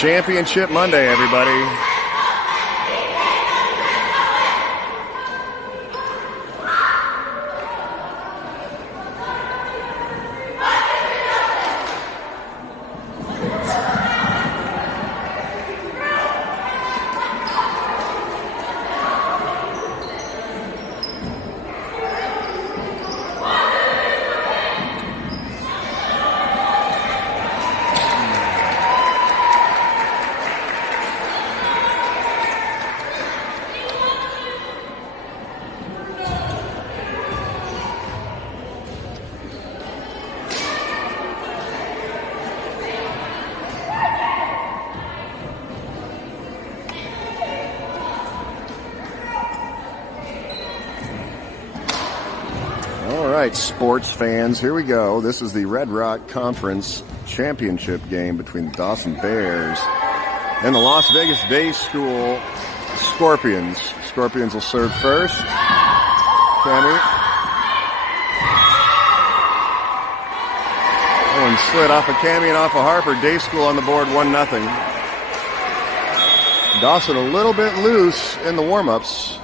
Championship Monday, everybody. Sports fans, here we go. This is the Red Rock Conference Championship game between the Dawson Bears and the Las Vegas Day School Scorpions. Scorpions will serve first. Cammy. That one slid off of Cammy and off of Harper. Day School on the board, 1-0. Dawson a little bit loose in the warm-ups.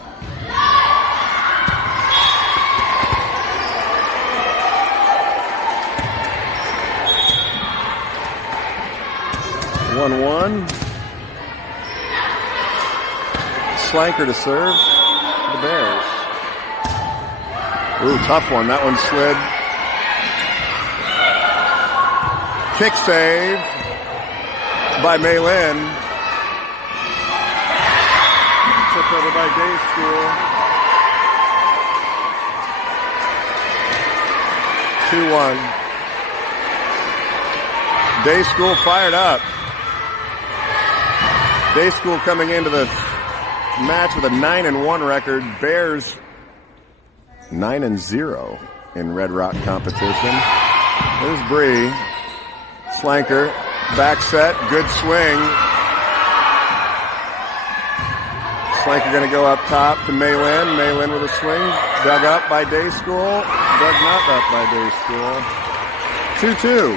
Slanker to serve for the Bears. Ooh, tough one. That one slid. Kick save by Maylin. Took over by Day School. 2-1. Day School fired up. Day School coming into the match with a 9-1 record. Bears 9-0 in Red Rock competition. There's Bree. Slanker. Back set. Good swing. Slanker going to go up top to Maylin. Maylin with a swing. Dug up by Day School. Dug not up by Day School. 2-2.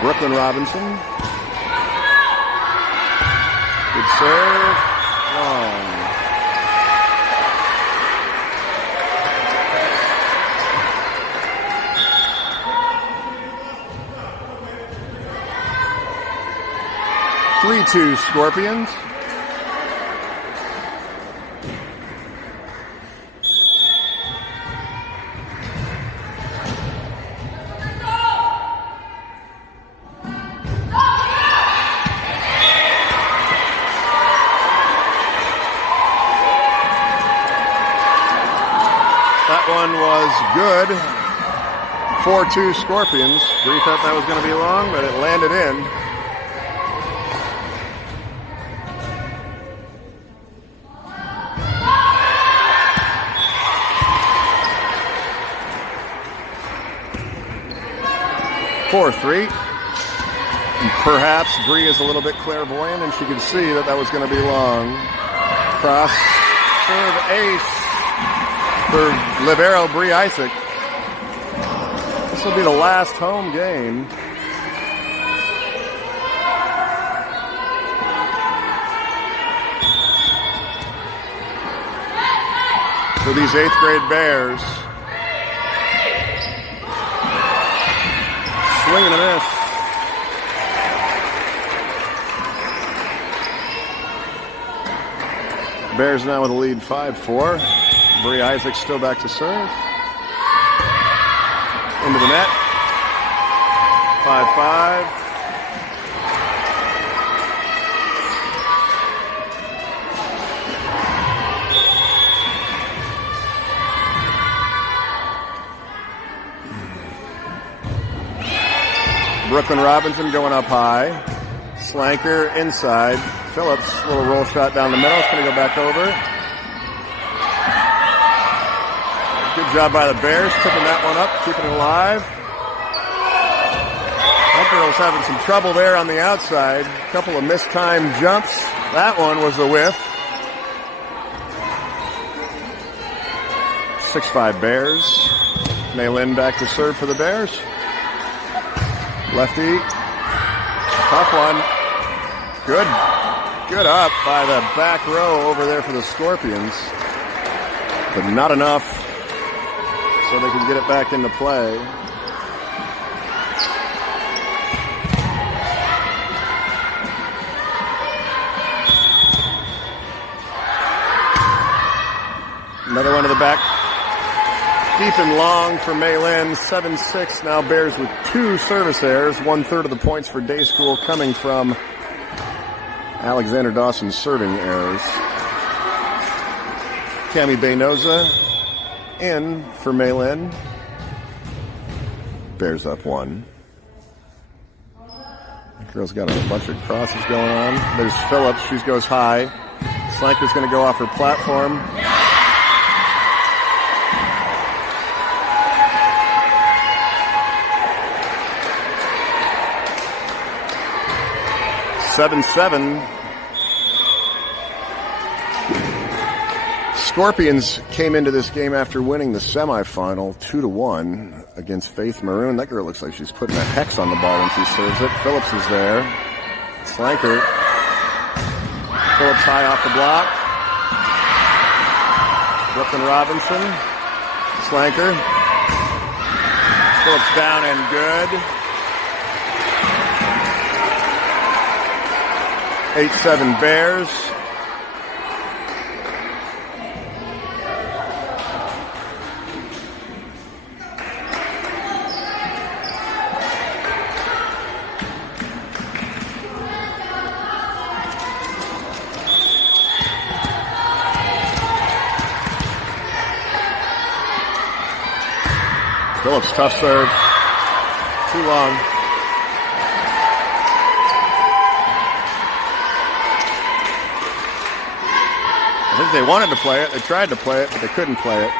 Brooklyn Robinson. Good serve. Long. Three-two Scorpions. Good. 4-2 Scorpions. Bree thought that was going to be long, but it landed in. Perhaps Bree is a little bit clairvoyant and she could see that was going to be long. Cross serve ace for libero Bree Isaac. This will be the last home game. For these 8th grade Bears. Swing and a miss. Bears now with a lead 5-4. Bree Isaac still back to serve. Into the net. 5-5. Brooklyn Robinson going up high. Slanker inside. Phillips, little roll shot down the middle. It's going to go back over. Good job by the Bears, tipping that one up, keeping it alive. That girl's having some trouble there on the outside. A couple of mistimed jumps. That one was a whiff. 6-5 Bears. Maylin back to serve for the Bears. Lefty. Tough one. Good up by the back row over there for the Scorpions. But not enough so they can get it back into play. Another one to the back. Deep and long for Maylin. 7-6 now Bears with 2 service errors. 1/3 of the points for Day School coming from Alexander Dawson's serving errors. Cami Beynoza in for Maylin. Bears up 1. The girl's got a bunch of crosses going on. There's Phillips. She goes high. Slanker's going to go off her platform. 7-7. Scorpions came into this game after winning the semifinal 2-1 against Faith Maroon. That girl looks like she's putting a hex on the ball when she serves it. Phillips is there. Slanker. Phillips high off the block. Brooklyn Robinson. Slanker. Phillips down and good. 8-7 Bears. Phillips, tough serve. Too long. I think they wanted to play it. They tried to play it, but they couldn't play it.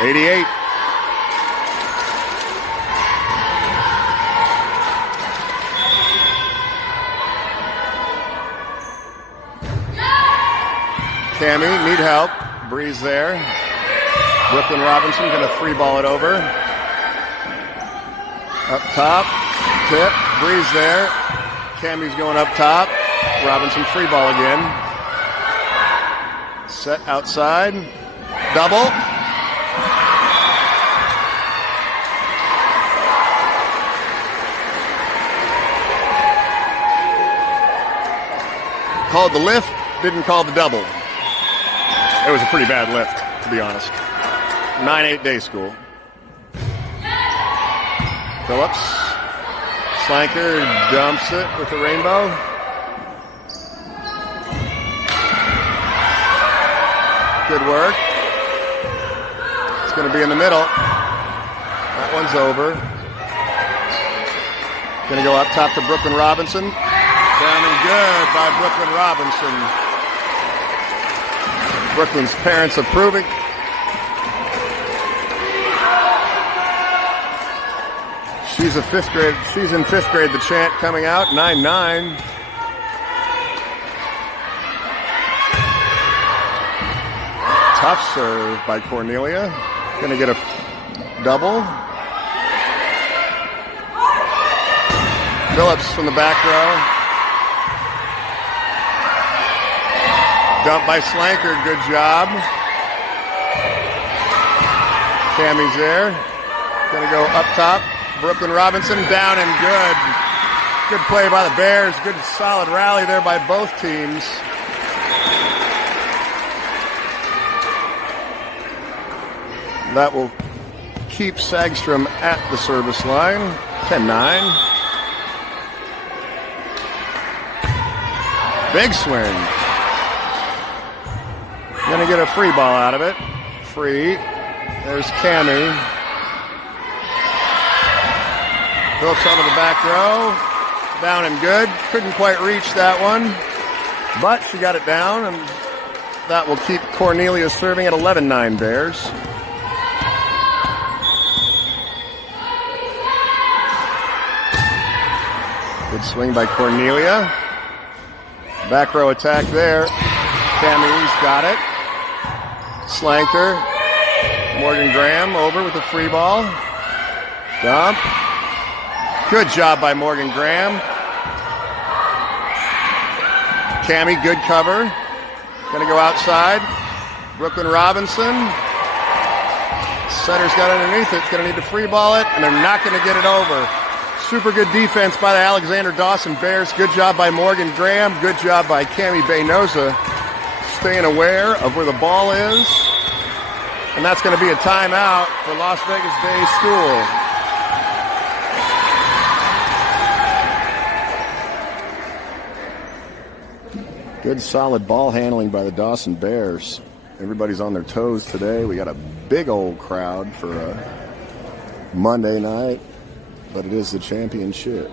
88. Cami, need help. Breeze there. Brooklyn Robinson going to free ball it over. Up top. Tip. Breeze there. Cami's going up top. Robinson free ball again. Set outside. Double. Called the lift, didn't call the double. It was a pretty bad lift, to be honest. 9-8 Day School. Phillips. Slanker dumps it with the rainbow. Good work. It's going to be in the middle. That one's over. Going to go up top to Brooklyn Robinson. Down and good by Brooklyn Robinson. Brooklyn's parents approving. She's in fifth grade. The chant coming out. 9-9. Tough serve by Cornelia. Going to get a double. Phillips from the back row. Dump by Slanker. Good job. Cami's there. Going to go up top. Brooklyn Robinson down and good. Good play by the Bears. Good solid rally there by both teams. That will keep Sagstrom at the service line. 10-9. Big swing. Gonna get a free ball out of it. Free. There's Cami. Phillips out of the back row. Down and good. Couldn't quite reach that one. But she got it down, and that will keep Cornelia serving at 11-9 Bears. Good swing by Cornelia. Back row attack there. Cami's got it. Slanker. Morgan Graham over with the free ball. Dump. Good job by Morgan Graham. Cammie, good cover. Going to go outside. Brooklyn Robinson. Setter's got underneath it. Going to need to free ball it, and they're not going to get it over. Super good defense by the Alexander Dawson Bears. Good job by Morgan Graham. Good job by Cammie Beynosa staying aware of where the ball is. And that's going to be a timeout for Las Vegas Day School. Good solid ball handling by the Dawson Bears. Everybody's on their toes today. We got a big old crowd for a Monday night, but it is the championship.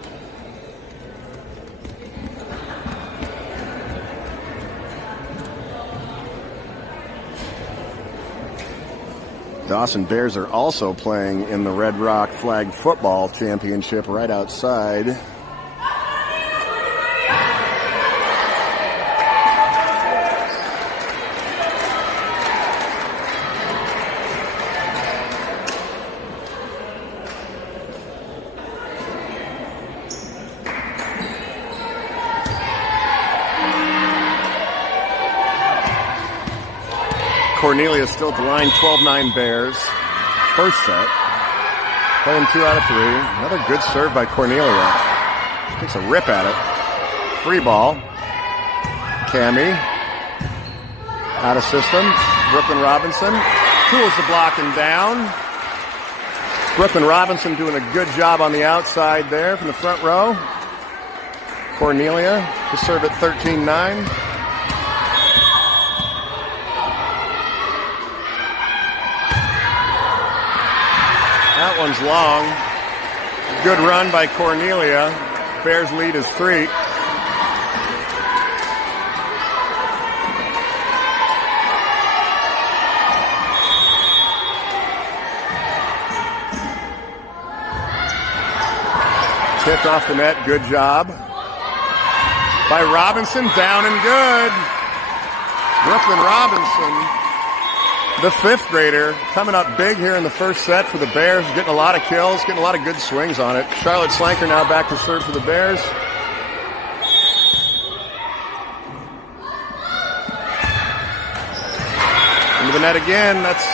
Dawson Bears are also playing in the Red Rock Flag Football Championship right outside. Cornelia still at the line, 12-9 Bears. First set. Playing 2 out of 3. Another good serve by Cornelia. She takes a rip at it. Free ball. Cammie. Out of system. Brooklyn Robinson. Tools the blocking down. Brooklyn Robinson doing a good job on the outside there from the front row. Cornelia to serve at 13-9. That one's long. Good run by Cornelia. Bears lead is 3. Tipped off the net. Good job by Robinson. Down and good. Brooklyn Robinson, the 5th grader, coming up big here in the first set for the Bears, getting a lot of kills, getting a lot of good swings on it. Charlotte Slanker now back to serve for the Bears. Into the net again. That's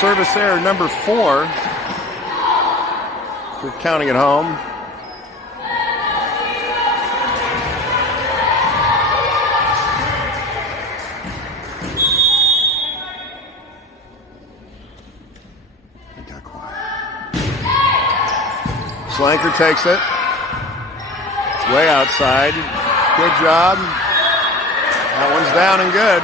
service error number 4. If you're counting at home. Slanker takes it. It's way outside. Good job. That one's down and good.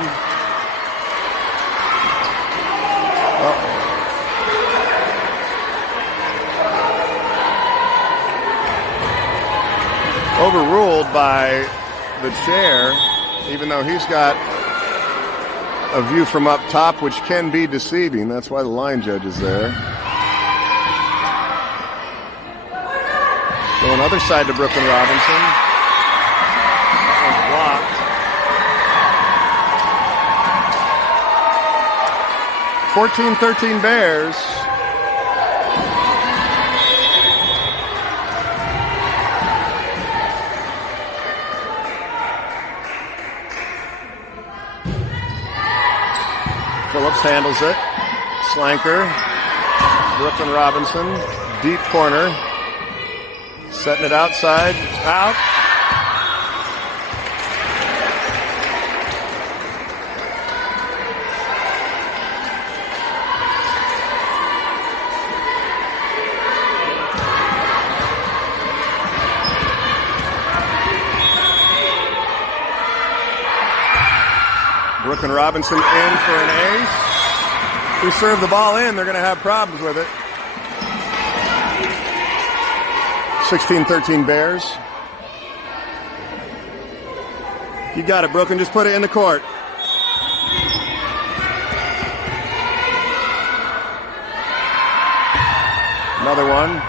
Overruled by the chair, even though he's got a view from up top, which can be deceiving. That's why the line judge is there. Going other side to Brooklyn Robinson. That one's blocked. 14-13 Bears. Phillips handles it. Slanker. Brooklyn Robinson. Deep corner. Setting it outside. Out. Brooklyn Robinson in for an ace. If we serve the ball in, they're going to have problems with it. 16-13 Bears. You got it, Brooklyn. Just put it in the court. Another one.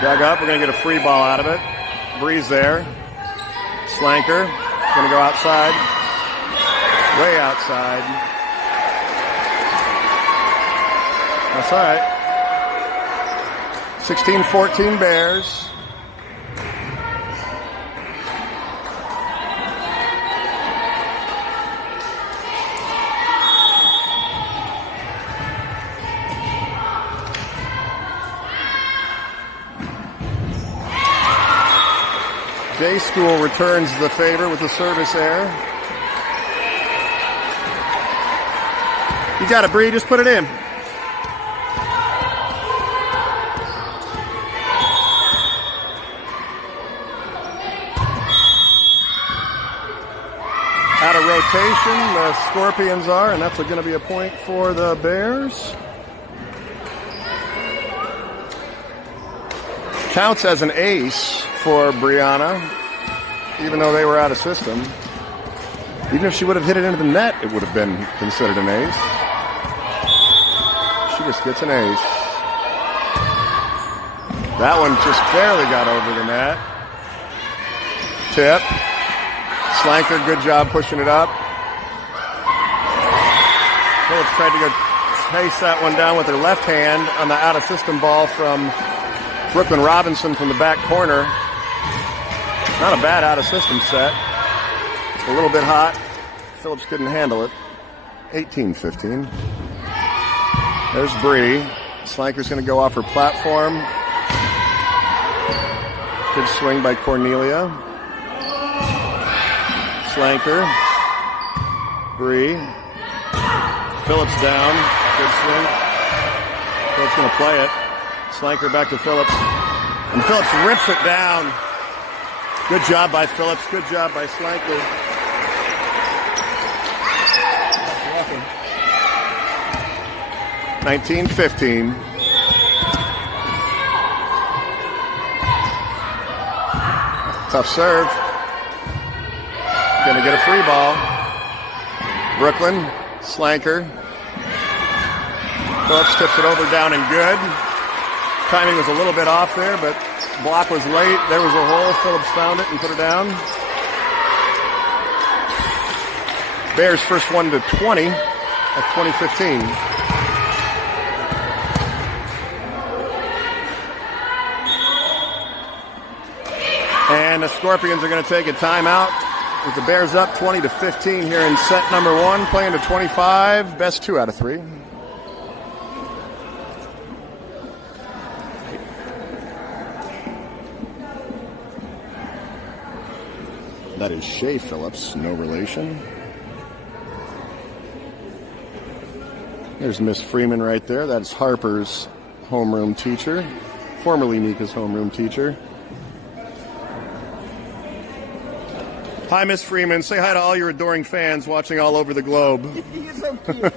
Dug up. We're going to get a free ball out of it. Breeze there. Slanker. Going to go outside. Way outside. That's all right. 16-14 Bears. Day School returns the favor with the service error. You got it, Bree. Just put it in. Out of rotation, the Scorpions are, and that's going to be a point for the Bears. Counts as an ace for Brianna, even though they were out of system. Even if she would have hit it into the net, it would have been considered an ace. She just gets an ace. That one just barely got over the net. Tip. Slanker, good job pushing it up. Phillips tried to go chase that one down with her left hand on the out-of-system ball from Brooklyn Robinson from the back corner. Not a bad out-of-system set. A little bit hot. Phillips couldn't handle it. 18-15. There's Bree. Slanker's going to go off her platform. Good swing by Cornelia. Slanker. Bree. Phillips down. Good swing. Phillips going to play it. Slanker back to Phillips. And Phillips rips it down. Good job by Phillips. Good job by Slanker. 19-15. Tough serve. Gonna get a free ball. Brooklyn, Slanker. Phillips tips it over, down and good. Timing was a little bit off there, but block was late. There was a hole. Phillips found it and put it down. Bears first one to 20 of 2015. And the Scorpions are going to take a timeout with the Bears up 20-15 here in set number one, playing to 25, best 2 out of 3. That is Shea Phillips, no relation. There's Miss Freeman right there. That's Harper's homeroom teacher, formerly Nika's homeroom teacher. Hi, Miss Freeman. Say hi to all your adoring fans watching all over the globe. You're so cute.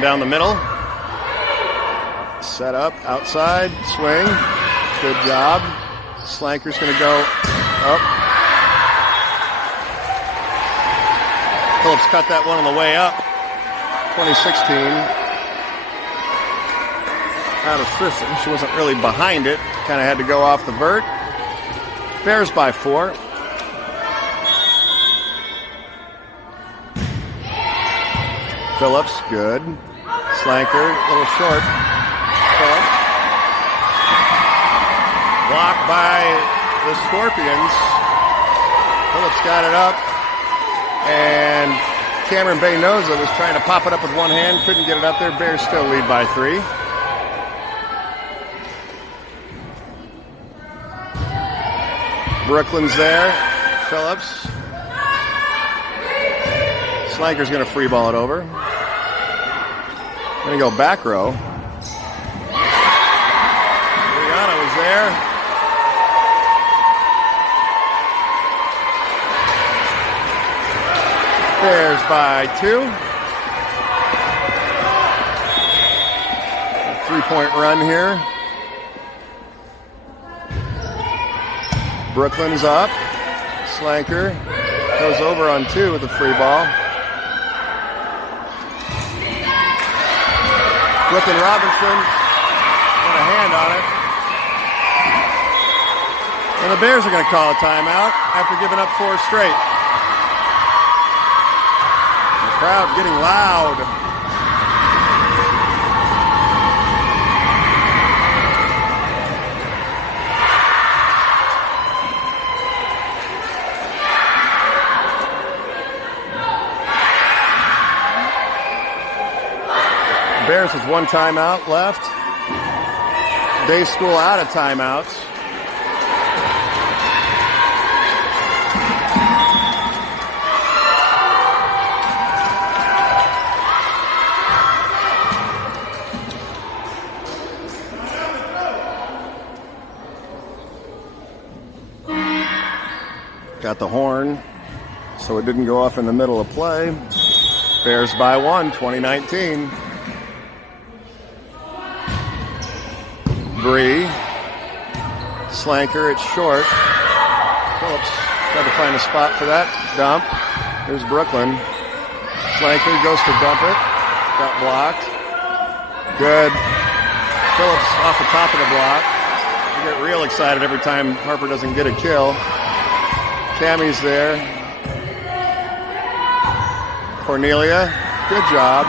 Down the middle. Set up, outside, swing. Good job. Slanker's going to go up. Phillips cut that one on the way up. 2016. Out of system. She wasn't really behind it. Kind of had to go off the vert. Bears by 4. Phillips, good. Slanker, a little short. Phillips. Blocked by the Scorpions. Phillips got it up. And Cameron Baynoza was trying to pop it up with one hand. Couldn't get it up there. Bears still lead by 3. Brooklyn's there. Phillips. Slanker's going to free ball it over. Going to go back row. Brianna was there. by 2. 3-point run here. Brooklyn's up. Slanker goes over on 2 with the free ball. Brooklyn Robinson got a hand on it. And the Bears are going to call a timeout after giving up 4 straight. The crowd getting loud. Bears with 1 timeout left. Day school out of timeouts. Got the horn, so it didn't go off in the middle of play. Bears by 1, 2019. Bree. Slanker, it's short. Phillips tried to find a spot for that dump. Here's Brooklyn. Slanker goes to dump it. Got blocked. Good. Phillips off the top of the block. You get real excited every time Harper doesn't get a kill. Cammy's there. Cornelia, good job.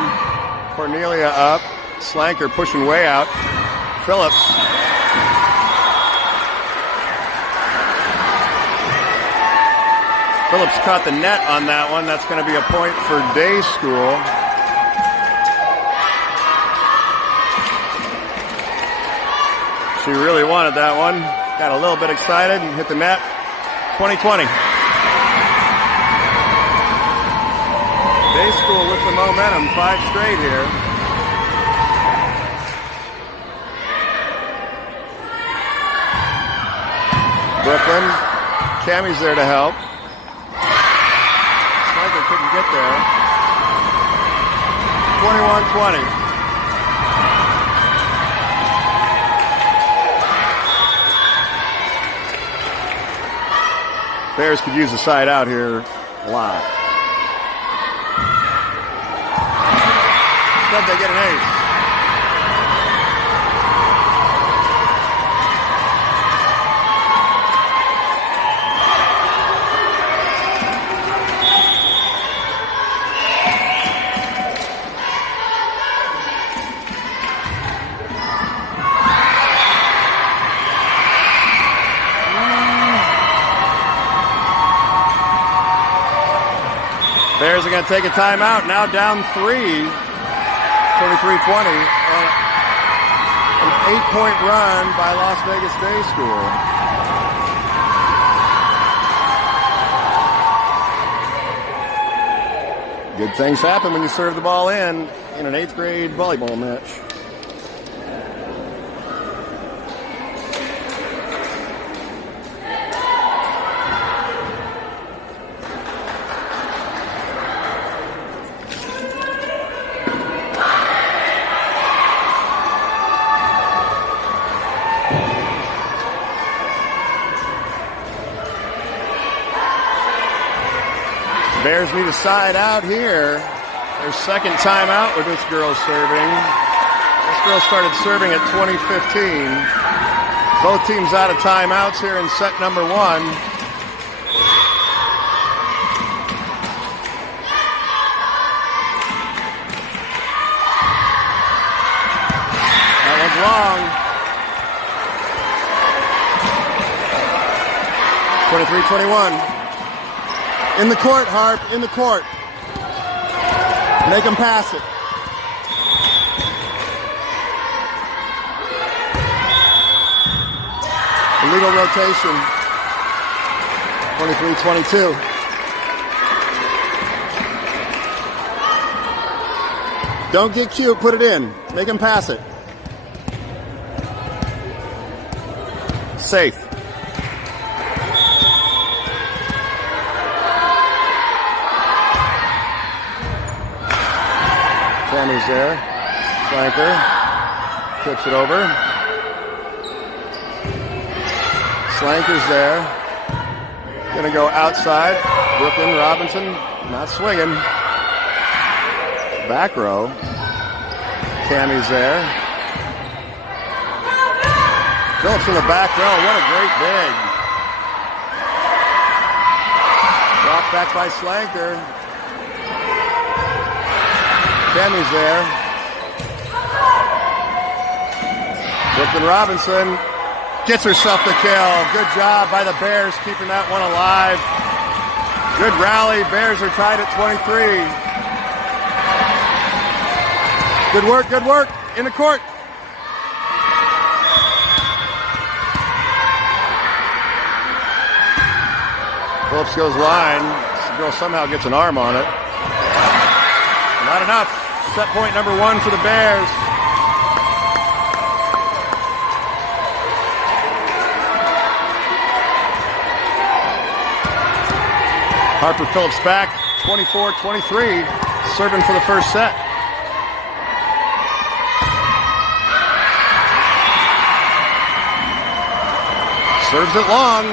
Cornelia up. Slanker pushing way out. Phillips. Phillips caught the net on that one. That's going to be a point for Day School. She really wanted that one. Got a little bit excited and hit the net. 2020. Day School with the momentum. 5 straight here. Brooklyn. Cammy's there to help. Slanker couldn't get there. 21-20. Bears could use a side out here a lot. Instead they get an ace. Bears are going to take a timeout. Now down 3. 23-20. An 8-point run by Las Vegas Day School. Good things happen when you serve the ball in an 8th grade volleyball match. Bears need a side out here. Their second timeout with this girl serving. This girl started serving at 2015. Both teams out of timeouts here in set number 1. That one's long. 23-21. In the court, Harp, in the court. Make them pass it. Illegal rotation. 23-22. Don't get cute, put it in. Make them pass it. Safe. Cammy's there. Flanker. Tips it over. Slanker's there. Going to go outside. Brooklyn Robinson not swinging. Back row. Cammy's there. Phillips in the back row. What a great big. Blocked back by Slanker. Cammy's there. Brooklyn Robinson gets herself the kill. Good job by the Bears keeping that one alive. Good rally. Bears are tied at 23. Good work in the court. Phillips goes line. This girl somehow gets an arm on it. Not enough. Set point number 1 for the Bears. Harper Phillips back, 24-23, serving for the first set. Serves it long.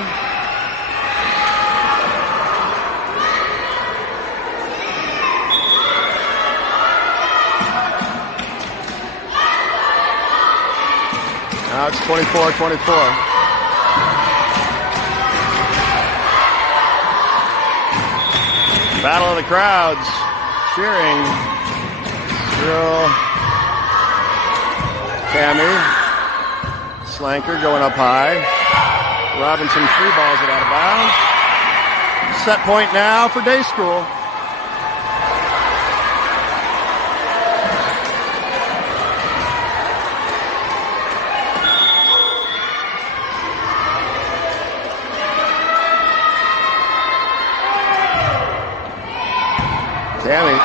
Now it's 24-24. Battle of the crowds, cheering. Drill. Cammy. Slanker going up high. Robinson free balls it out of bounds. Set point now for Day School. Cammy.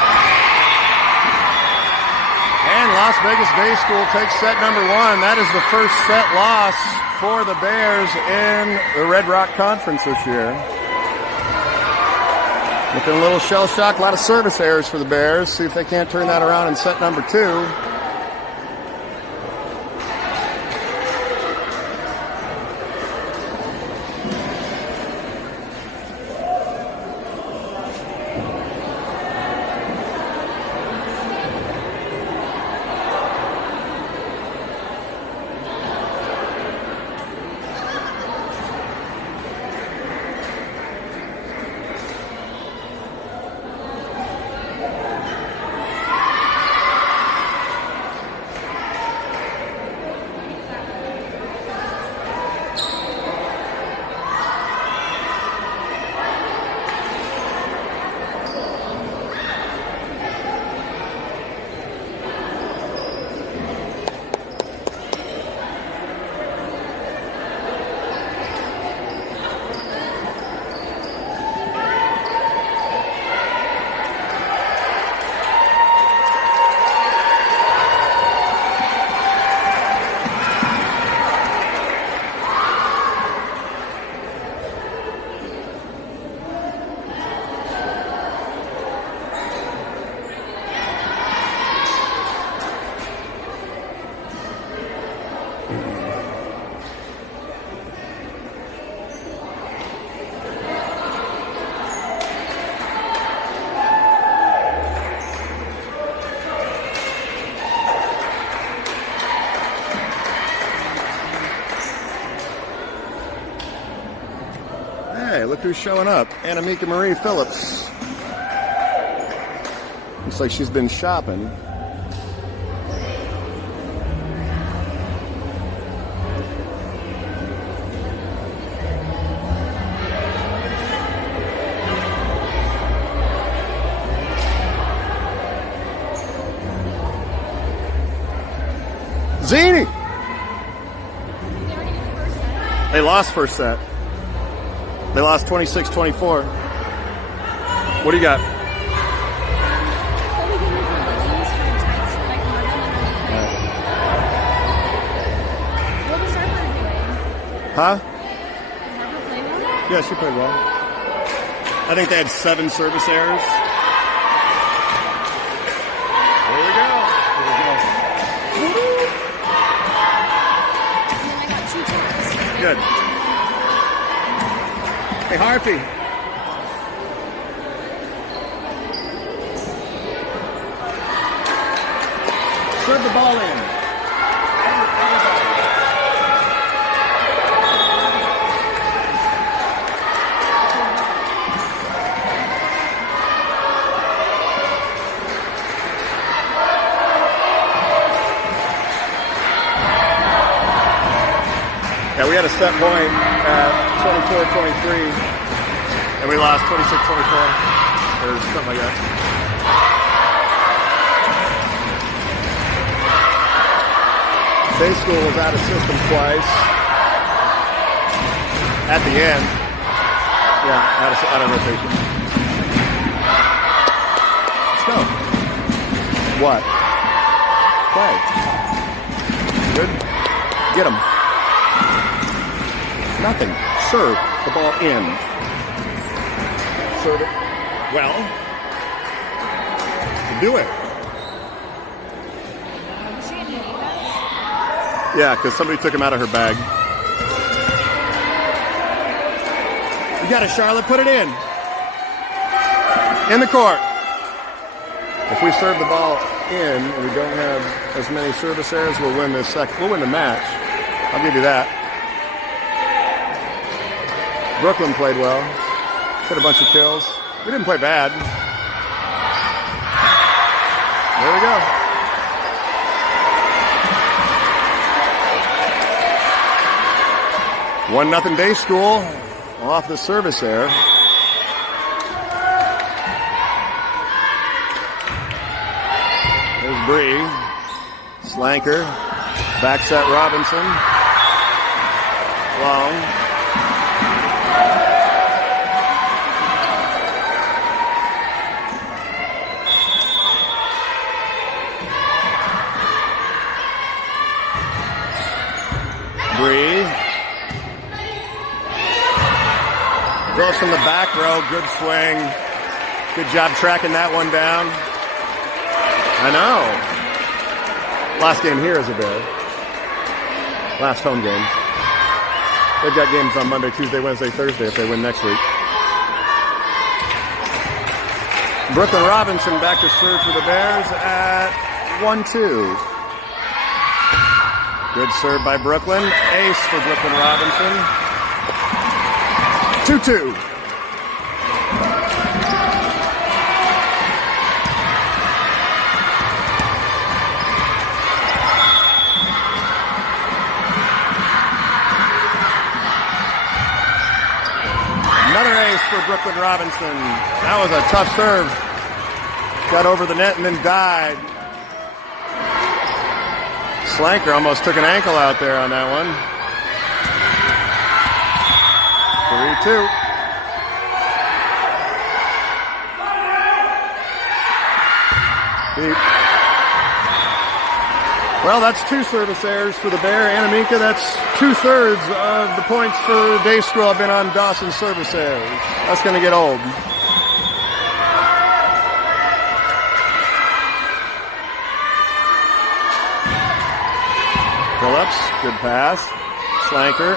And Las Vegas Day School takes set number 1. That is the first set loss for the Bears in the Red Rock Conference this year. Looking a little shell shock. A lot of service errors for the Bears. See if they can't turn that around in set number 2. Hey, look who's showing up. Annamika Marie Phillips. Looks like she's been shopping. Zini! They lost first set. They lost 26-24. What do you got? What was Harper doing? Huh? Did Harper play well? Yeah, she played well. I think they had 7 service errors. Here we go. Good. Hey, Harpy. Serve the ball in. Yeah, we had a set point at 24-23, and we lost 26-24, or something like that. Day school was out of system twice. At the end. Yeah, out of rotation. Let's go. What? Play. Good. Get him. Nothing. Serve the ball in. Serve it. Well. Do it. Yeah, because somebody took him out of her bag. You got it, Charlotte. Put it in. In the court. If we serve the ball in and we don't have as many service errors, we'll win this we'll win the match. I'll give you that. Brooklyn played well. Hit a bunch of kills. We didn't play bad. There we go. 1-0 Day School off the service error. There's Bree. Slanker. Back set Robinson. Long. Bree. Goes from the back row. Good swing. Good job tracking that one down. I know. Last game here is a Bear. Last home game. They've got games on Monday, Tuesday, Wednesday, Thursday if they win next week. Brooklyn Robinson back to serve for the Bears at 1-2. Good serve by Brooklyn. Ace for Brooklyn Robinson. 2-2. Another ace for Brooklyn Robinson. That was a tough serve. Got over the net and then died. Slanker almost took an ankle out there on that one. 3-2. Well, that's 2 service errors for the Bear. Anamika, that's 2/3 of the points for Day School have been on Dawson's service errors. That's going to get old. Phillips, good pass. Slanker.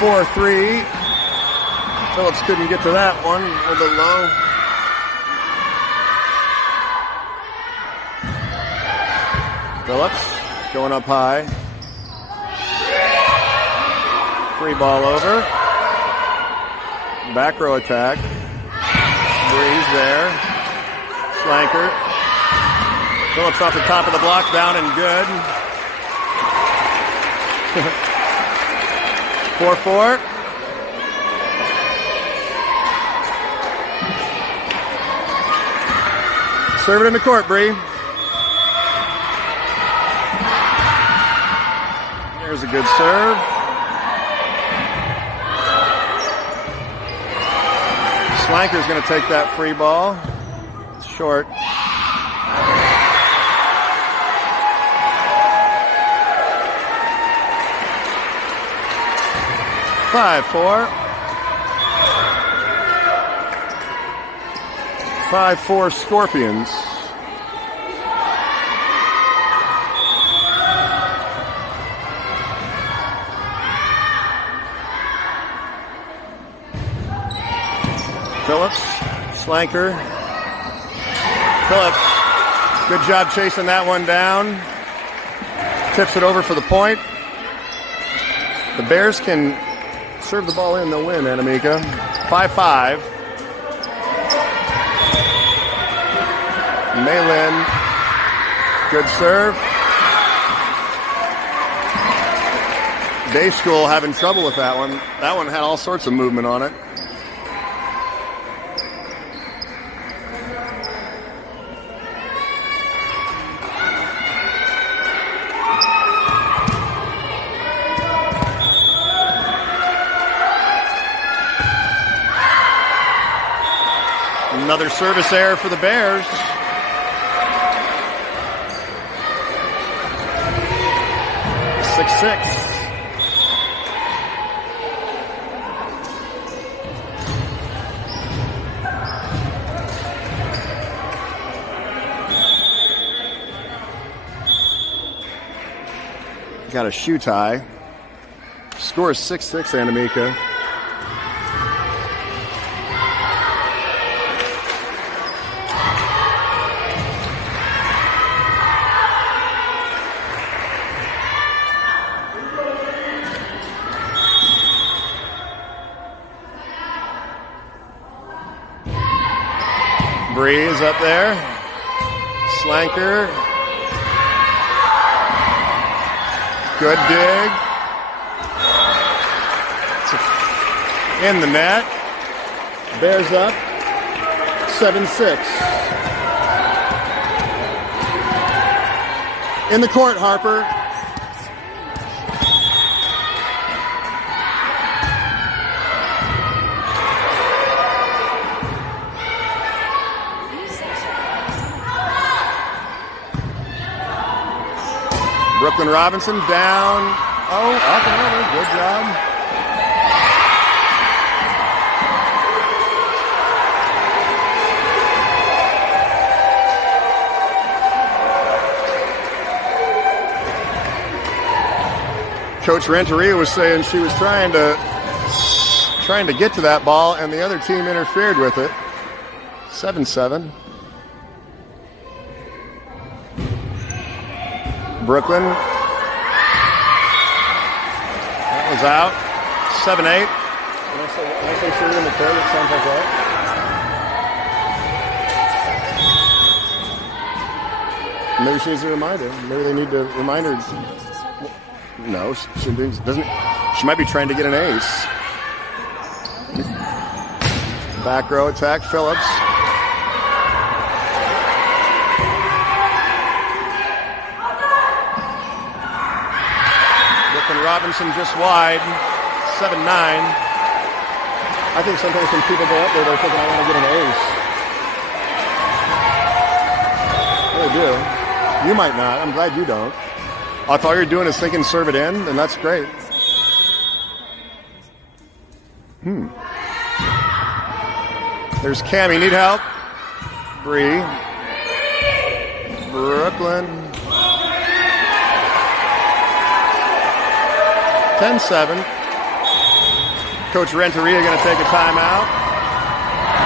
Four, 3. Phillips couldn't get to that one. A little bit low. Phillips going up high. Free ball over. Back row attack. Breeze there. Slanker. Phillips off the top of the block, down and good. 4-4. Serve it in the court, Bree. There's a good serve. Slanker's going to take that free ball. It's short. 5-4 Scorpions. Phillips, Slanker. Phillips, good job chasing that one down. Tips it over for the point. The Bears can serve the ball in, they'll win, Anamika. 5-5. Malin, good serve. Day School having trouble with that one. That one had all sorts of movement on it. Another service error for the Bears. Six. Got a shoe tie. Score is 6-6, Anamika. Breeze up there. Slanker. Good dig. In the net. Bears up. 7-6. In the court, Harper. Brooklyn Robinson down. Oh, up and over. Good job. Coach Renteria was saying she was trying to get to that ball, and the other team interfered with it. 7-7. Brooklyn. That was out. 7-8. When I say shoot in the court, it sounds like that. Maybe she needs a reminder. Maybe they need to remind her. No, she doesn't. She might be trying to get an ace. Back row attack, Phillips. Robinson just wide, 7-9. I think sometimes when people go up there, they're thinking, I want to get an ace. I really do. You might not. I'm glad you don't. If all you're doing is thinking serve it in, then that's great. There's Cammie. Need help? Bree. Brooklyn. 10-7. Coach Renteria going to take a timeout.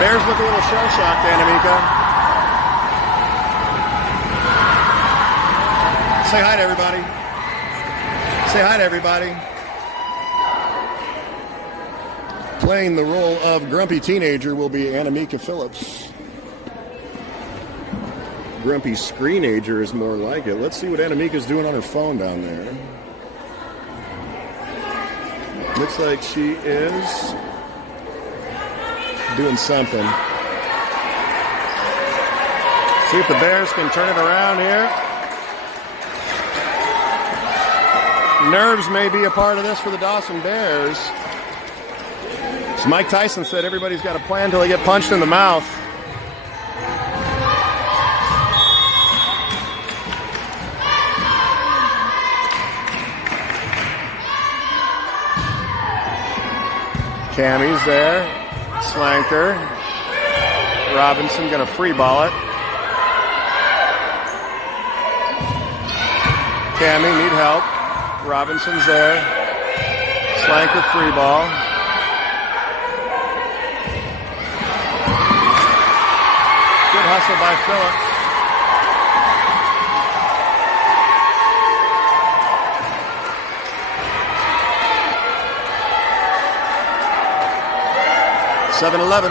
Bears look a little shell-shocked, Anamika. Say hi to everybody. Say hi to everybody. Playing the role of grumpy teenager will be Anamika Phillips. Grumpy screenager is more like it. Let's see what Anamika's doing on her phone down there. Looks like she is doing something. See if the Bears can turn it around here. Nerves may be a part of this for the Dawson Bears. As Mike Tyson said, everybody's got a plan until they get punched in the mouth. Cammie's there. Slanker. Robinson going to free ball it. Cammie need help. Robinson's there. Slanker free ball. Good hustle by Phillips. (7-11).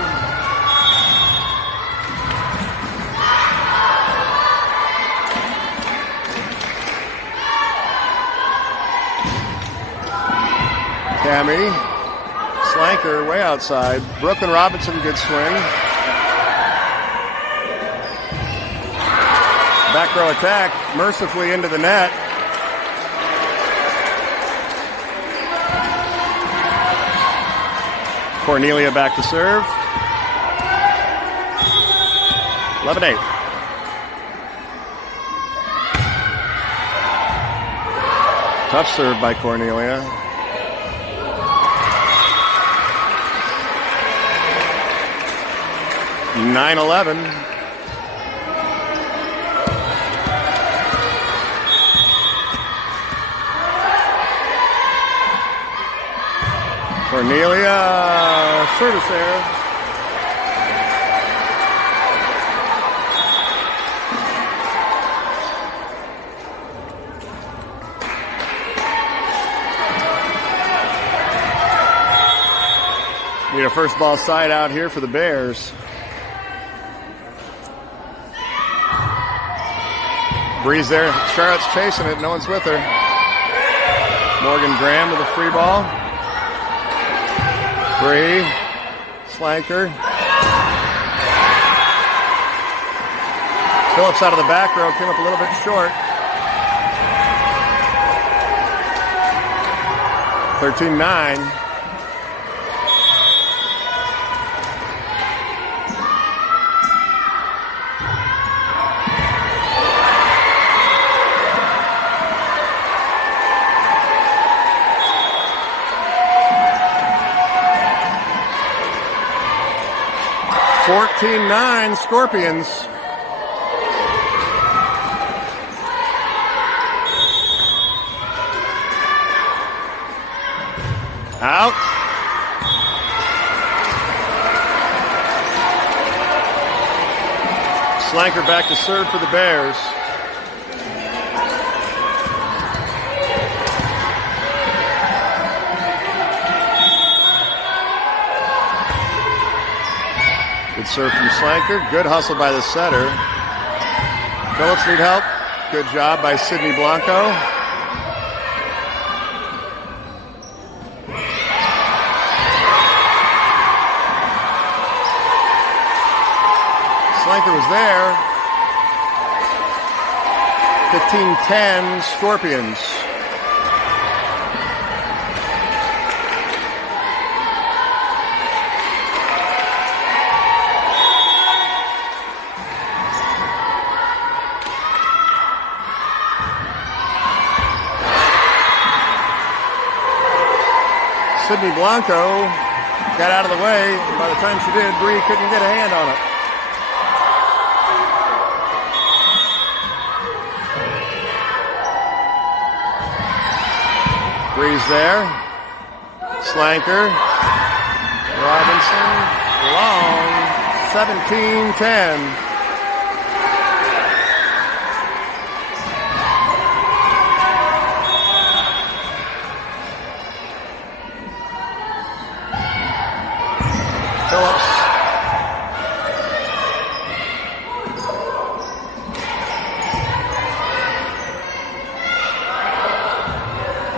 Cammie, Slanker way outside. Brooklyn Robinson, good swing. Back row attack, mercifully into the net. Cornelia back to serve. 11-8. Tough serve by Cornelia. (9-11). Cornelia, service error. Need a first ball side out here for the Bears. Breeze there. Charlotte's chasing it. No one's with her. Morgan Graham with a free ball. Bree. Slanker. Phillips out of the back row. Came up a little bit short. 13-9. (14-9) Scorpions. Out. Slanker back to serve for the Bears. Good serve from Slanker. Good hustle by the setter. Phillips need help. Good job by Sydney Blanco. Slanker was there. 15-10 Scorpions. Sydney Blanco got out of the way. By the time she did, Bree couldn't get a hand on it. Bree's there. Slanker. Robinson. Long. 17-10. Phillips.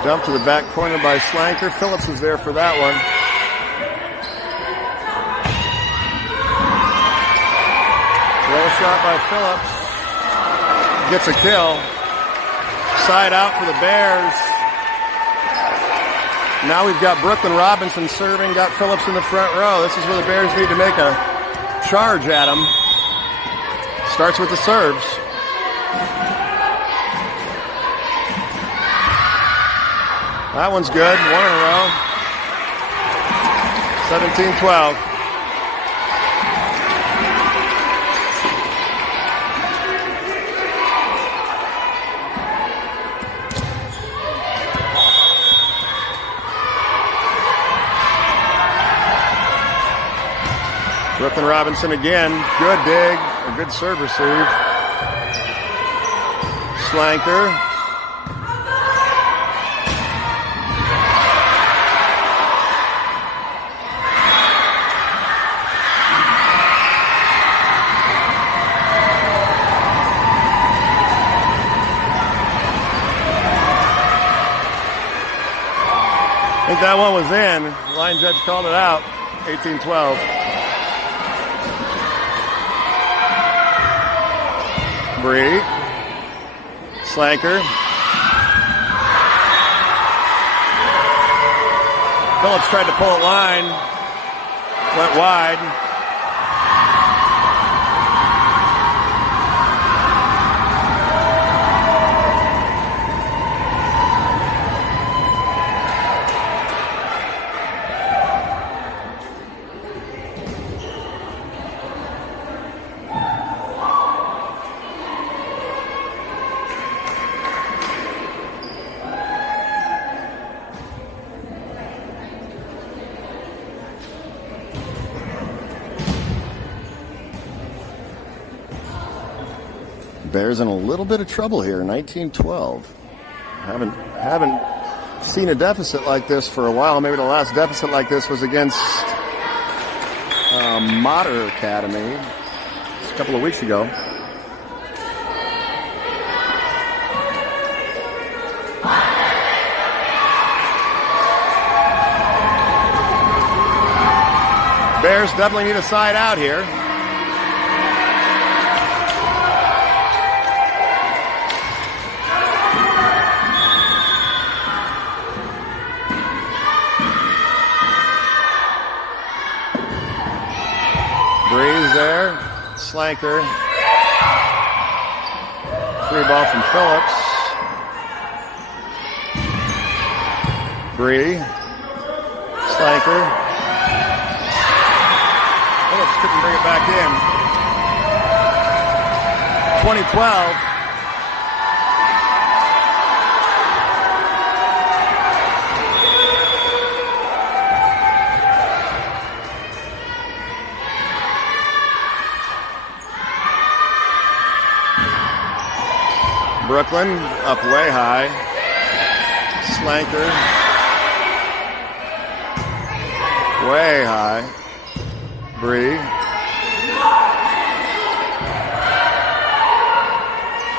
Dump to the back corner by Slanker. Phillips was there for that one. Roll shot by Phillips. Gets a kill. Side out for the Bears. Now we've got Brooklyn Robinson serving, got Phillips in the front row. This is where the Bears need to make a charge at him. Starts with the serves. That one's good. One in a row. 17-12. Brooklyn Robinson again. Good dig. A good serve receive. Slanker. I think that one was in. Line judge called it out. 18-12. Bree. Slanker. Phillips tried to pull it line. Went wide. Bears in a little bit of trouble here, 19-12. Haven't seen a deficit like this for a while. Maybe the last deficit like this was against Mater Academy just a couple of weeks ago. Bears definitely need a side out here. Breeze there. Slanker. Free ball from Phillips. Bree. Slanker. Phillips couldn't bring it back in. 2012. Brooklyn up way high. Slanker. Way high. Bree.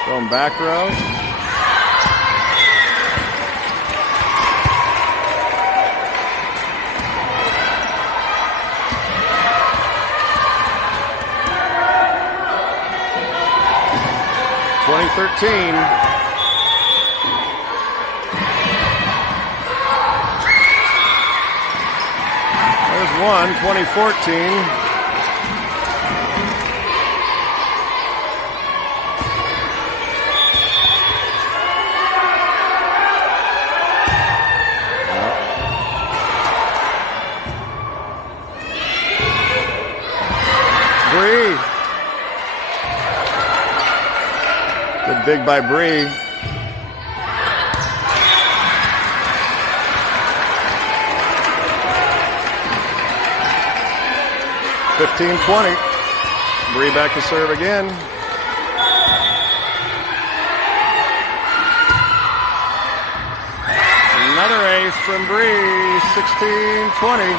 Going back row. '13. There's one, 2014. Bree. Good dig by Bree. (15-20). Bree back to serve again. Another ace from Bree. 16-20.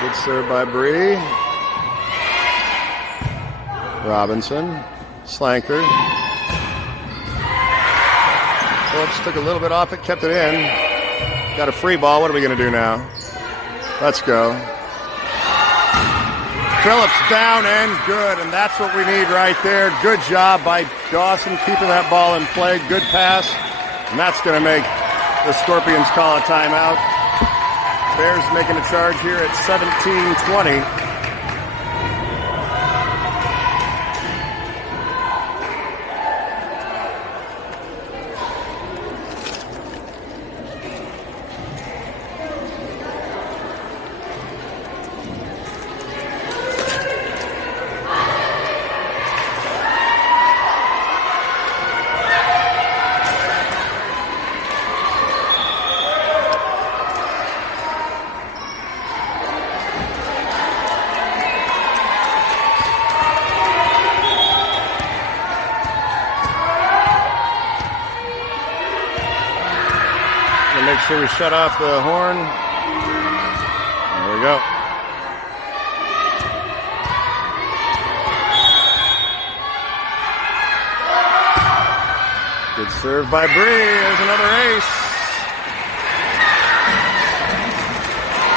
Good serve by Bree. Robinson, Slanker. Phillips took a little bit off it, kept it in. Got a free ball. What are we going to do now? Let's go. Phillips down and good, and that's what we need right there. Good job by Dawson keeping that ball in play. Good pass, and that's going to make the Scorpions call a timeout. Bears making a charge here at 17-20. make sure we shut off the horn. There we go. Good serve by Bree. There's another ace.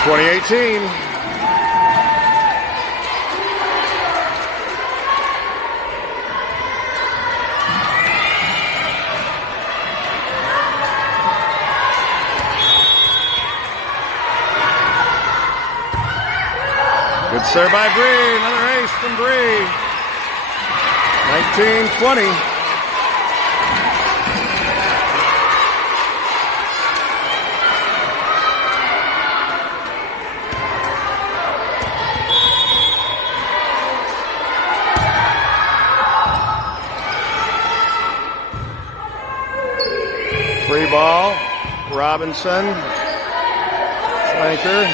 2018. Good serve by Bree. Another ace from Bree. 19-20. Free ball, Robinson, flanker.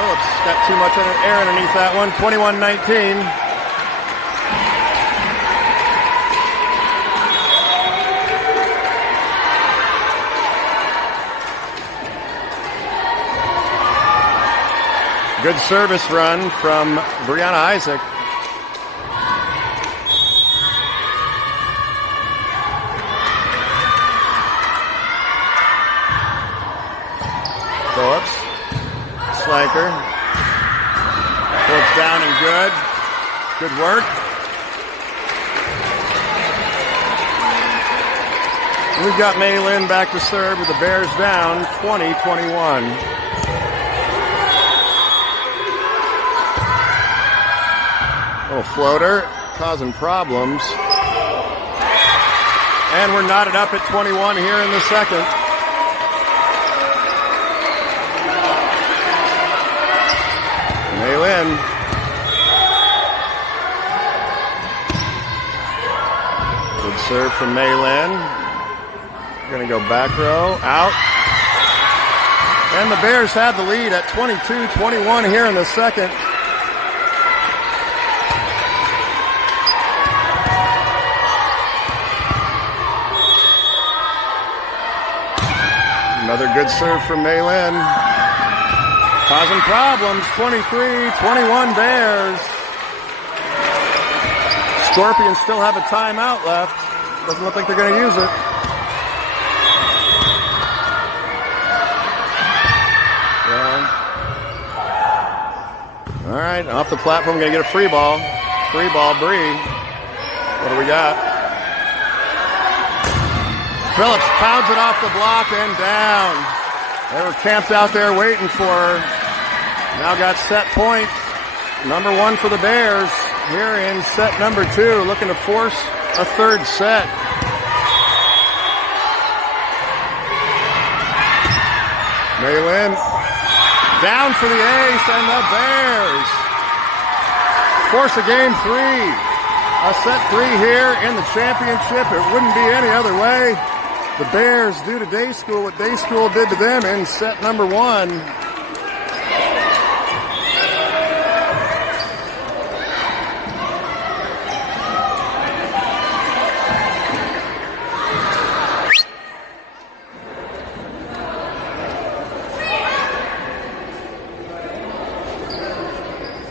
Phillips got too much air underneath that one, 21-19. Good service run from Brianna Isaac. Phillips, Slanker. Phillips down and good. Good work. We've got May Lynn back to serve with the Bears down 20-21. Little floater causing problems. And we're knotted up at 21 here in the second. Maylin. Good serve from Maylin. Going to go back row, out. And the Bears have the lead at 22-21 here in the second. Another good serve from Maylin. Causing problems, 23-21 Bears. Scorpions still have a timeout left. Doesn't look like they're going to use it. All right, off the platform, going to get a free ball. Free ball, Bree. What do we got? Phillips pounds it off the block and down. They were camped out there waiting for her. Now got set point. Number one for the Bears here in set number two, looking to force a third set. Maylin down for the ace, and the Bears force a game three. A set three here in the championship. It wouldn't be any other way. The Bears do to Day School what Day School did to them in set number one.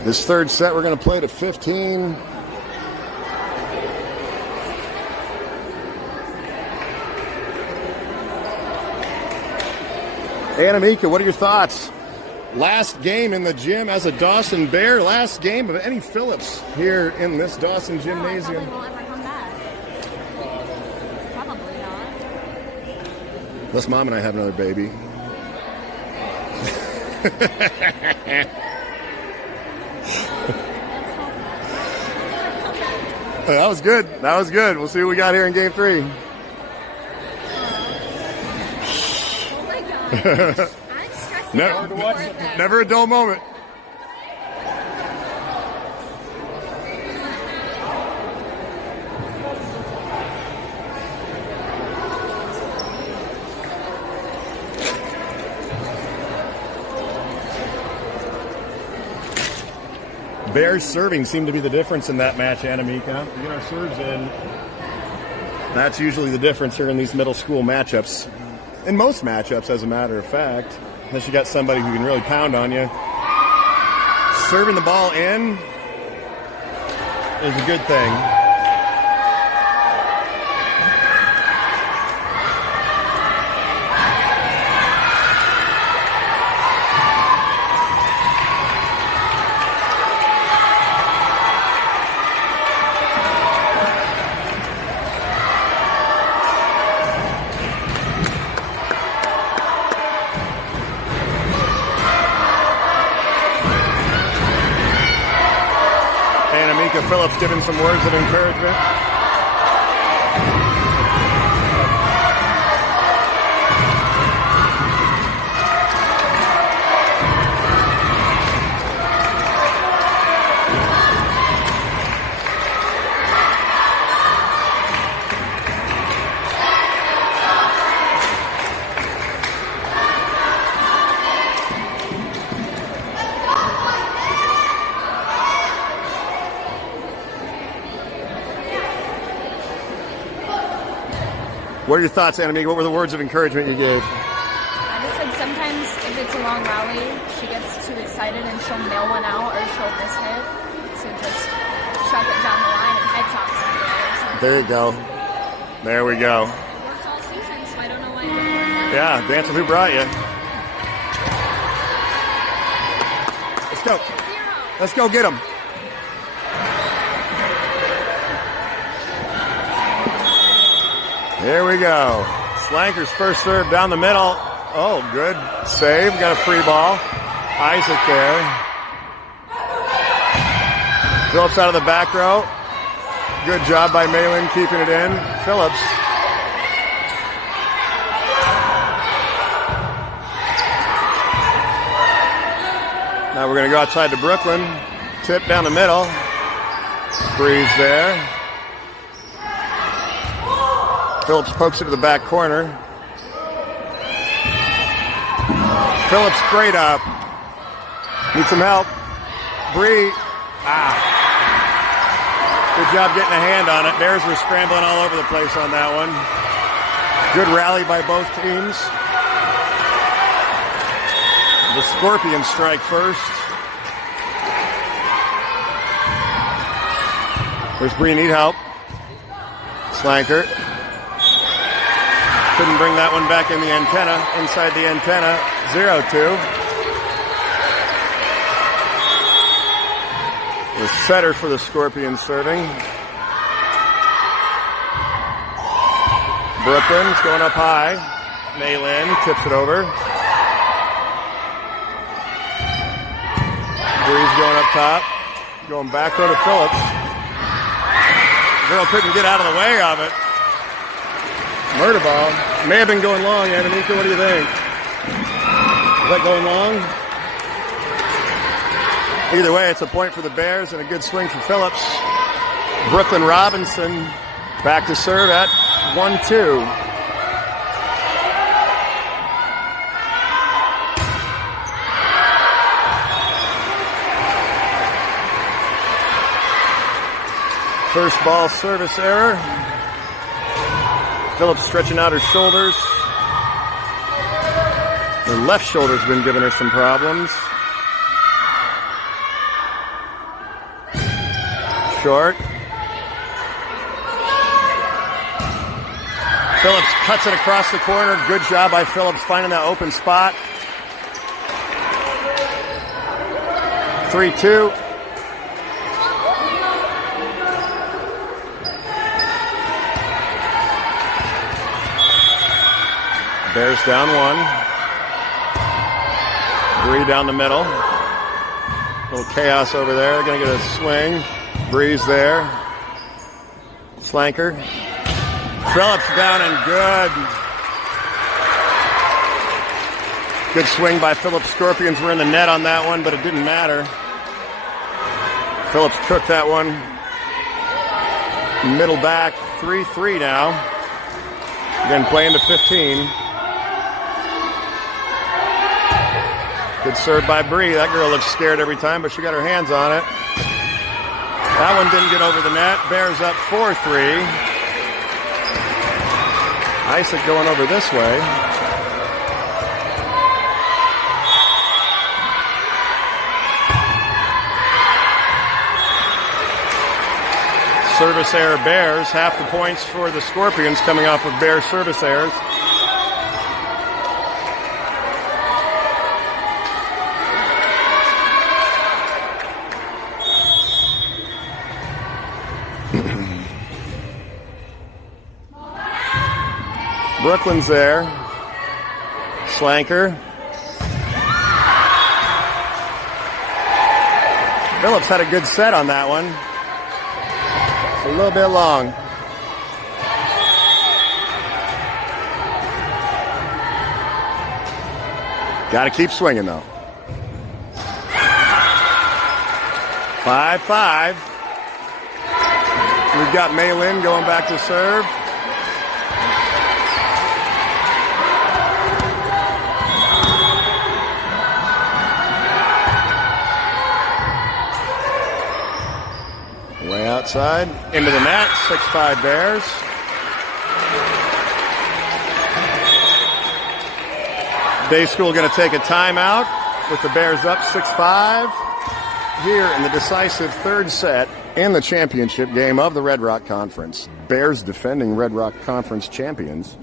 This third set we're going to play to 15. Anamika, what are your thoughts? Last game in the gym as a Dawson Bear, last game of any Phillips here in this Dawson gymnasium. No, I probably won't ever come back. Probably not. Unless Mom and I have another baby. That was good. That was good. We'll see what we got here in game three. Oh my gosh. I'm stressing out. Never a dull moment. Bears serving seemed to be the difference in that match, Anamika. We get our serves in. That's usually the difference here in these middle school matchups. In most matchups, as a matter of fact. Unless you got somebody who can really pound on you. Serving the ball in is a good thing. Phillips giving some words of encouragement. What are your thoughts, Anamika? What were the words of encouragement you gave? I just said sometimes if it's a long rally, she gets too excited and she'll mail one out or she'll miss hit. So just shove it down the line and head toss something or something. There you go. There we go. It works all season, so I don't know why it didn't work. Yeah, dance with who brought you. Let's go. Let's go get him. Here we go. Slanker's first serve down the middle. Oh, good save. Got a free ball. Isaac there. Phillips out of the back row. Good job by Malin keeping it in. Phillips. Now we're going to go outside to Brooklyn. Tip down the middle. Breeze there. Phillips pokes it to the back corner. Phillips straight up. Need some help. Bree. Good job getting a hand on it. Bears were scrambling all over the place on that one. Good rally by both teams. The Scorpions strike first. Where's Bree? Need help. Slanker. Couldn't bring that one back in the antenna. Inside the antenna, 0-2. The setter for the Scorpions serving. Brooklyn's going up high. Malin tips it over. Breeze going up top. Going back row to Phillips. Girl couldn't get out of the way of it. Murder ball. May have been going long, Anamika. What do you think? Is that going long? Either way, it's a point for the Bears and a good swing for Phillips. Brooklyn Robinson back to serve at 1-2. First ball service error. Phillips stretching out her shoulders. Her left shoulder's been giving her some problems. Short. Phillips cuts it across the corner. Good job by Phillips finding that open spot. 3-2. Bears down one. Bree down the middle. A little chaos over there. Going to get a swing. Breeze there. Slanker. Phillips down and good. Good swing by Phillips. Scorpions were in the net on that one, but it didn't matter. Phillips cooked that one. Middle back. 3-3 now. Again, playing to 15. Good serve by Bree. That girl looks scared every time, but she got her hands on it. That one didn't get over the net. Bears up 4-3. Isaac going over this way. Service error Bears. Half the points for the Scorpions coming off of Bears service errors. Brooklyn's there. Schlanker. Phillips had a good set on that one. It's a little bit long. Got to keep swinging, though. 5-5. We've got Mei Lin going back to serve. Way outside, into the net, 6-5 Bears. Day School going to take a timeout with the Bears up 6-5 here in the decisive third set in the championship game of the Red Rock Conference. Bears defending Red Rock Conference champions.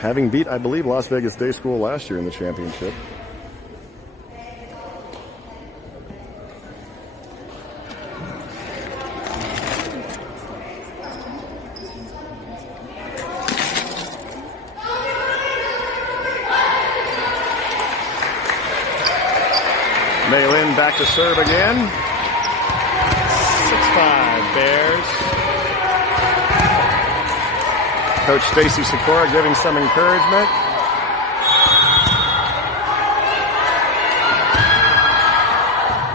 Having beat, I believe, Las Vegas Day School last year in the championship. Mei Lin back to serve again. 6-5 Bears. Coach Stacy Sikora giving some encouragement.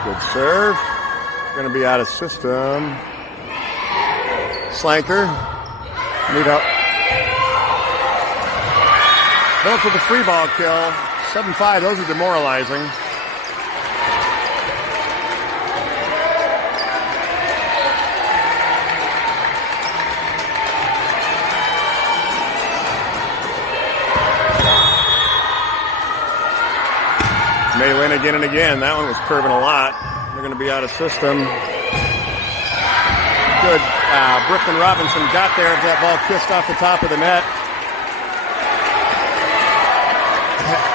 Good serve. Going to be out of system. Schlanker. Need help. Phillips with the free ball kill. 7-5. Those are demoralizing. Mei Lin again and again. That one was curving a lot. They're going to be out of system. Good. Brooklyn Robinson got there. That ball kissed off the top of the net.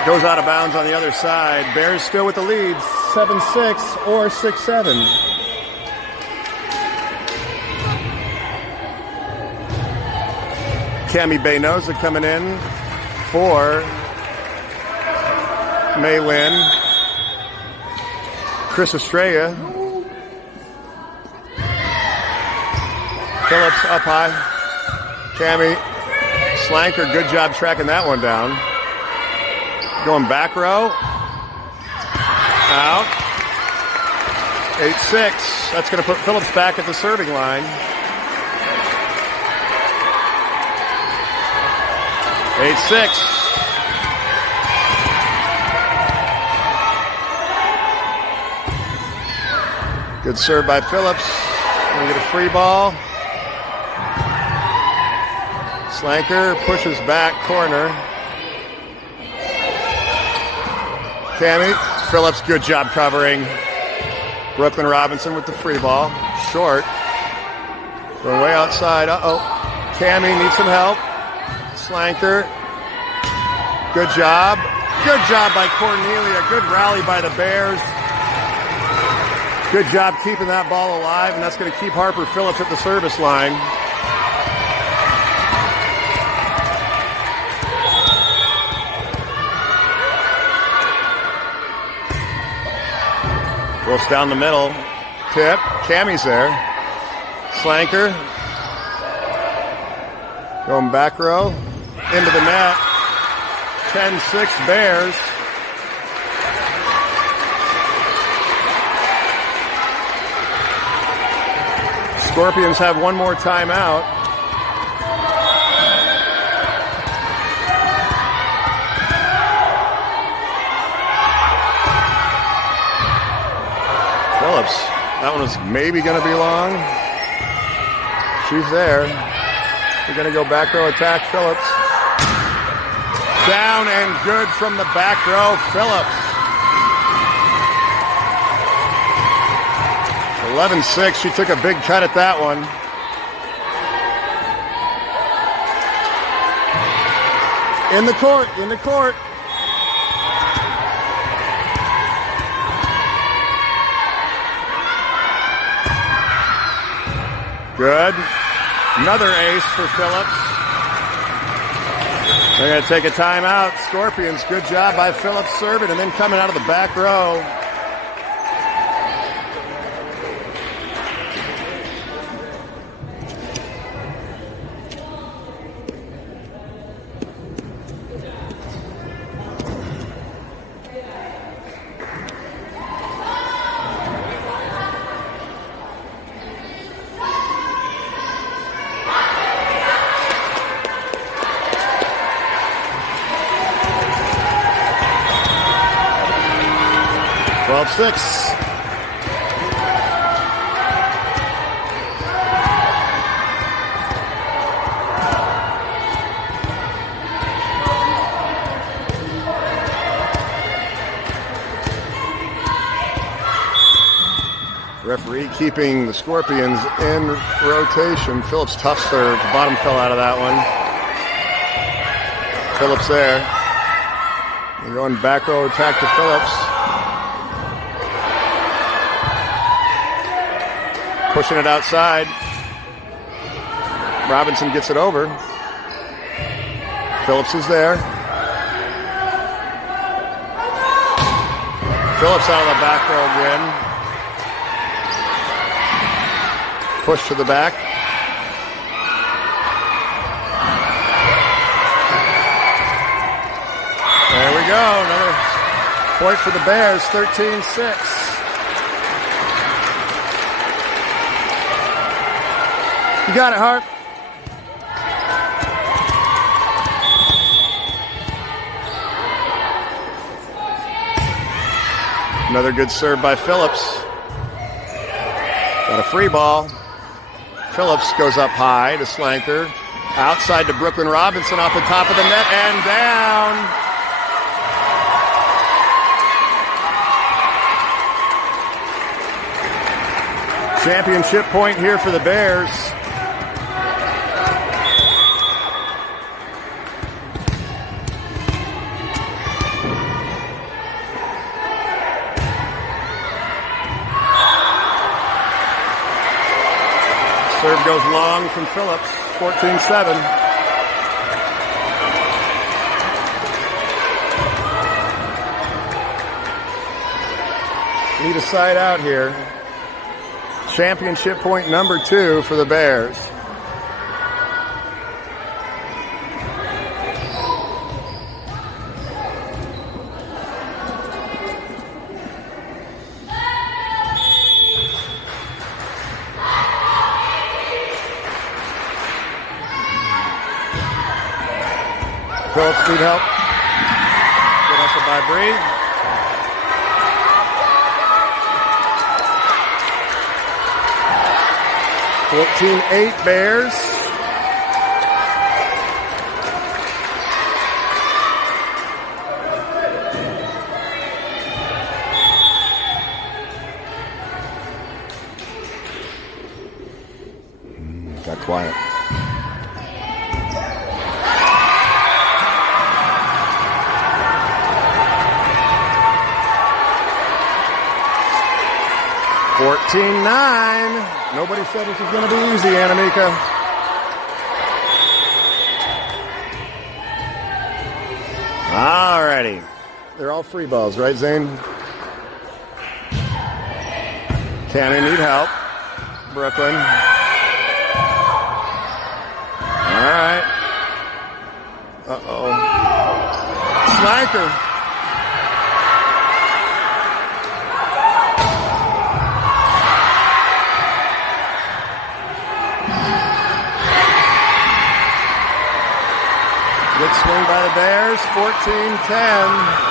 Goes out of bounds on the other side. Bears still with the lead. 7-6 or 6-7. Cami Beynosa coming in for Mei Lin. Chris Estrella. Phillips up high. Cami. Schlanker, good job tracking that one down. Going back row. Out. 8-6. That's going to put Phillips back at the serving line. 8-6. Good serve by Phillips. Gonna get a free ball. Schlanker pushes back corner. Cami. Phillips, good job covering. Brooklyn Robinson with the free ball. Short. Going way outside. Cami needs some help. Schlanker. Good job. Good job by Cornelia. Good rally by the Bears. Good job keeping that ball alive, and that's going to keep Harper Phillips at the service line. Goes down the middle. Tip. Cami's there. Schlanker. Going back row. Into the net. 10-6 Bears. Scorpions have one more timeout. Phillips, that one was maybe going to be long. She's there. We're going to go back row attack Phillips. Down and good from the back row, Phillips. 11-6. She took a big cut at that one. In the court, in the court. Good. Another ace for Phillips. They're going to take a timeout. Scorpions, good job by Phillips serving and then coming out of the back row. Six. Referee keeping the Scorpions in rotation. Phillips tough serve. The bottom fell out of that one. Phillips there. They're going back row attack to Phillips. Pushing it outside. Robinson gets it over. Phillips is there. Phillips out of the back row again. Push to the back. There we go. Another point for the Bears, 13-6. You got it, Hart. Another good serve by Phillips. Got a free ball. Phillips goes up high to Slanker. Outside to Brooklyn Robinson off the top of the net and down. Championship point here for the Bears. Serve goes long from Phillips, 14-7. Need a side out here. Championship point number 2 for the Bears. Phillips need help. Good hustle by Bree. (14-8) Bears. Got quiet. (14-9). Nobody said this was going to be easy, Anamika. All righty. They're all free balls, right, Zane? Cannon need help. Brooklyn. All right. Uh-oh. Slanker. Good swing by the Bears, 14-10.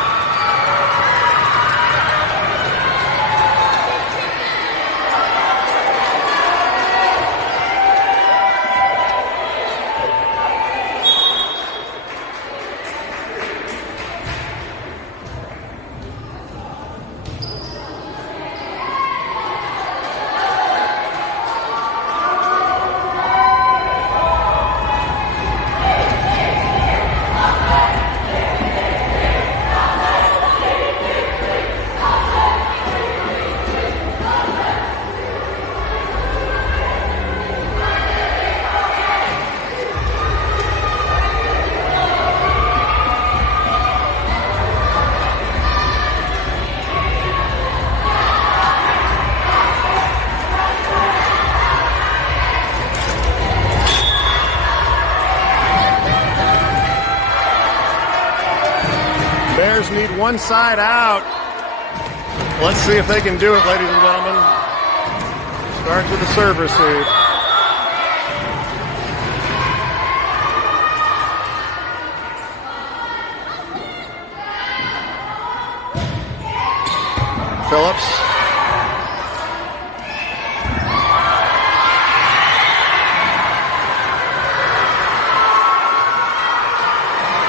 Bears need one side out. Let's see if they can do it, ladies and gentlemen. Starts with the serve receive. Phillips.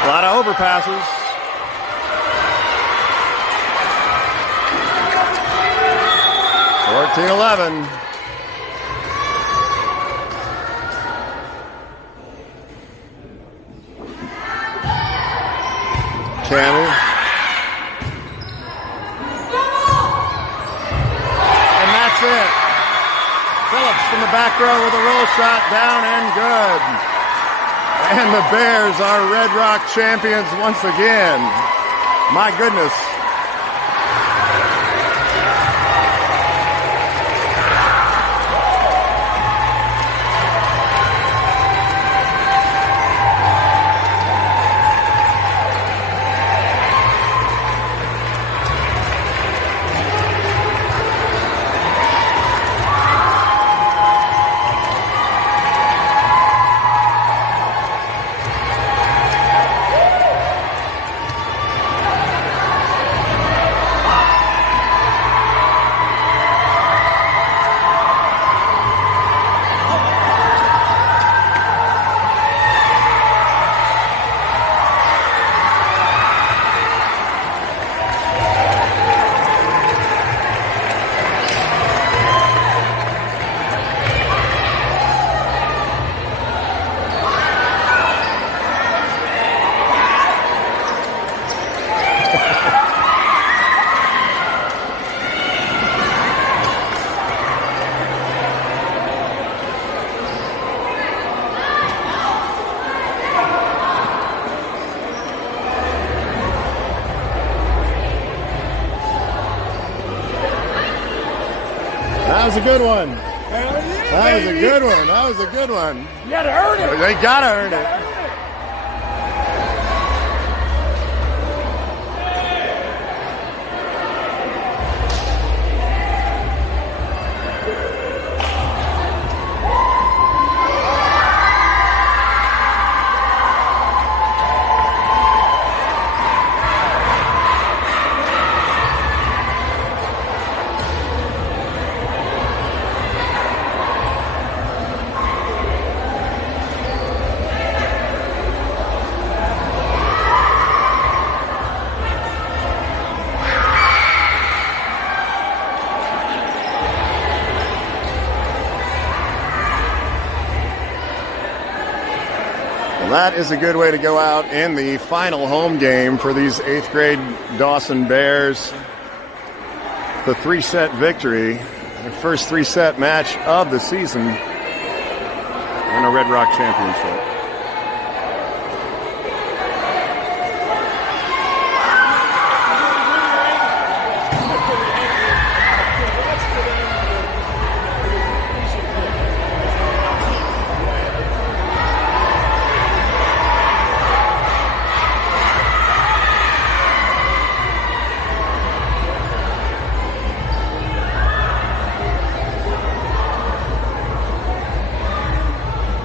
A lot of overpasses. Fourteen 11. Cammy. And that's it. Phillips from the back row with a roll shot down and good. And the Bears are Red Rock champions once again. My goodness. That was a good one. That was a good one. That was a good one. You gotta earn it. They gotta earn it. That is a good way to go out in the final home game for these 8th grade Dawson Bears. The 3-set victory, the first 3-set match of the season, and a Red Rock championship.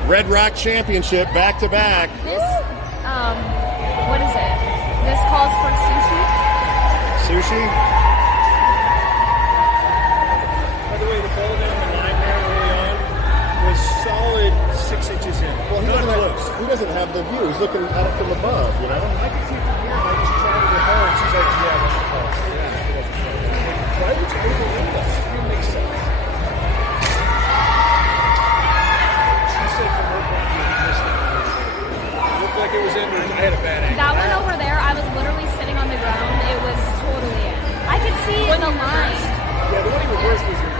Red Rock championship back to back. This, what is it? This calls for sushi? Sushi? By the way, the ball down the line there early on was solid 6 inches in. Well, not close. He doesn't have the view. He's looking at it from above, you know? I can see it from here. I just tried to get her, and she's like, yeah, that's close. Yeah, why would you overlook that? It didn't make sense. She said from her point of view, he missed it. It looked like it was in, but I had a bad angle. That one over there, I was literally sitting on the ground. It was totally in. I could see the line. Yeah, the one he reversed was in.